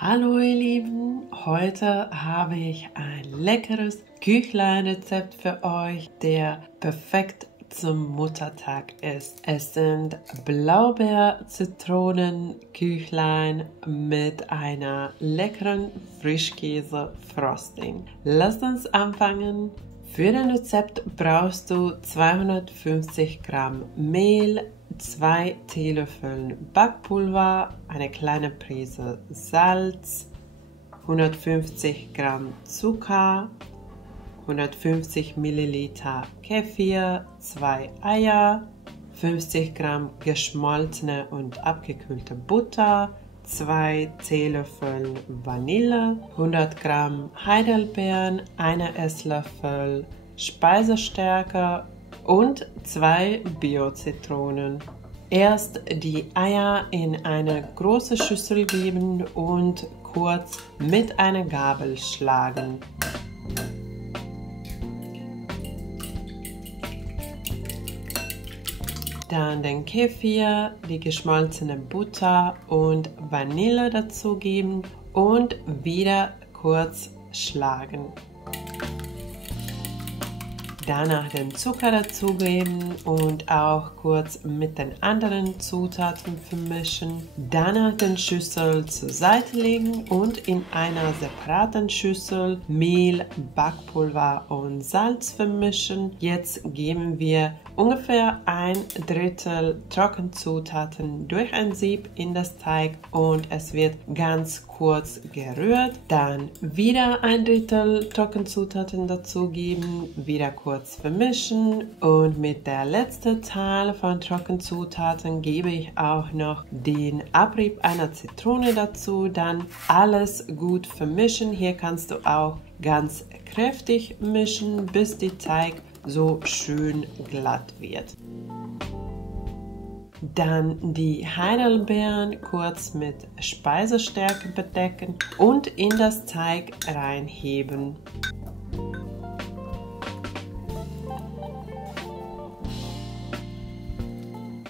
Hallo ihr Lieben, heute habe ich ein leckeres Küchlein-Rezept für euch, der perfekt zum Muttertag ist. Es sind Blaubeer-Zitronen-Küchlein mit einer leckeren Frischkäse-Frosting. Lasst uns anfangen. Für das Rezept brauchst du 250 Gramm Mehl, 2 Teelöffel Backpulver, eine kleine Prise Salz, 150 Gramm Zucker, 150 Milliliter Kefir, 2 Eier, 50 Gramm geschmolzene und abgekühlte Butter, 2 Teelöffel Vanille, 100 Gramm Heidelbeeren, 1 Esslöffel Speisestärke und 2 Bio-Zitronen. Erst die Eier in eine große Schüssel geben und kurz mit einer Gabel schlagen. Dann den Kefir, die geschmolzene Butter und Vanille dazugeben und wieder kurz schlagen. Danach den Zucker dazugeben und auch kurz mit den anderen Zutaten vermischen. Danach den Schüssel zur Seite legen und in einer separaten Schüssel Mehl, Backpulver und Salz vermischen. Jetzt geben wir ungefähr 1/3 Trockenzutaten durch ein Sieb in das Teig und es wird ganz kurz gerührt. Dann wieder 1/3 Trockenzutaten dazugeben, wieder kurz vermischen und mit der letzten Teil von Trockenzutaten gebe ich auch noch den Abrieb einer Zitrone dazu. Dann alles gut vermischen. Hier kannst du auch ganz kräftig mischen, bis der Teig so schön glatt wird. Dann die Heidelbeeren kurz mit Speisestärke bedecken und in das Teig reinheben.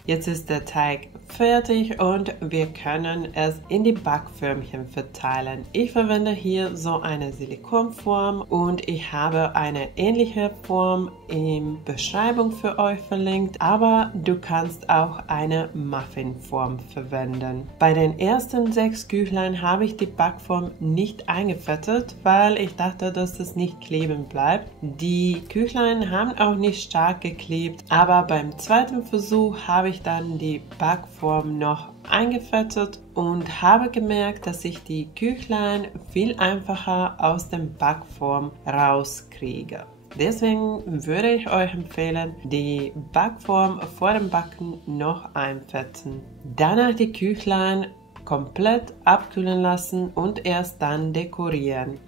Jetzt ist der Teig fertig und wir können es in die Backförmchen verteilen. Ich verwende hier so eine Silikonform und ich habe eine ähnliche Form in Beschreibung für euch verlinkt, aber du kannst auch eine Muffinform verwenden. Bei den ersten 6 Küchlein habe ich die Backform nicht eingefettet, weil ich dachte, dass es nicht kleben bleibt. Die Küchlein haben auch nicht stark geklebt, aber beim zweiten Versuch habe ich dann die Backform noch eingefettet und habe gemerkt, dass ich die Küchlein viel einfacher aus dem Backform rauskriege. Deswegen würde ich euch empfehlen, die Backform vor dem Backen noch einfetten. Danach die Küchlein komplett abkühlen lassen und erst dann dekorieren.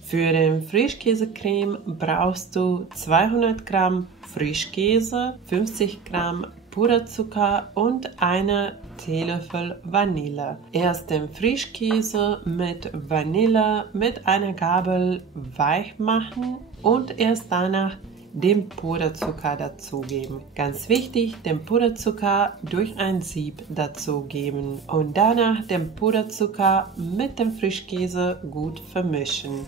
Für den Frischkäsecreme brauchst du 200 Gramm Frischkäse, 50 Gramm Puderzucker und 1 Teelöffel Vanille. Erst den Frischkäse mit Vanille mit einer Gabel weich machen und erst danach den Puderzucker dazugeben. Ganz wichtig, den Puderzucker durch ein Sieb dazugeben und danach den Puderzucker mit dem Frischkäse gut vermischen.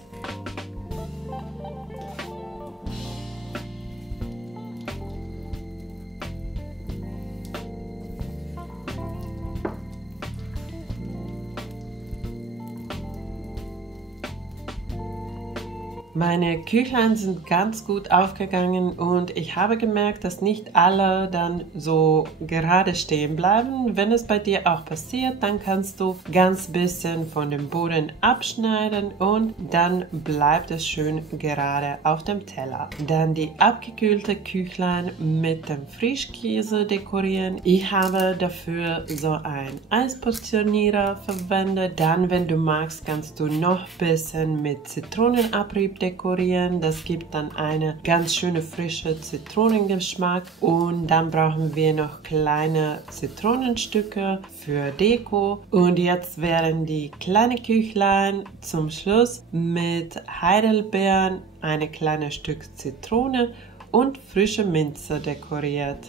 Meine Küchlein sind ganz gut aufgegangen und ich habe gemerkt, dass nicht alle dann so gerade stehen bleiben. Wenn es bei dir auch passiert, dann kannst du ganz bisschen von dem Boden abschneiden und dann bleibt es schön gerade auf dem Teller. Dann die abgekühlte Küchlein mit dem Frischkäse dekorieren. Ich habe dafür so einen Eisportionierer verwendet. Dann, wenn du magst, kannst du noch ein bisschen mit Zitronenabrieb dekorieren. Das gibt dann eine ganz schöne frische Zitronengeschmack und dann brauchen wir noch kleine Zitronenstücke für Deko und jetzt werden die kleinen Küchlein zum Schluss mit Heidelbeeren, ein kleines Stück Zitrone und frische Minze dekoriert.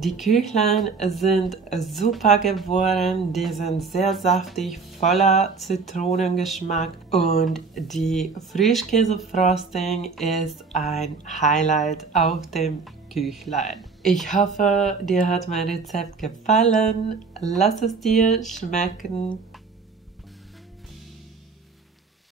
Die Küchlein sind super geworden, die sind sehr saftig, voller Zitronengeschmack und die Frischkäsefrosting ist ein Highlight auf dem Küchlein. Ich hoffe, dir hat mein Rezept gefallen. Lass es dir schmecken.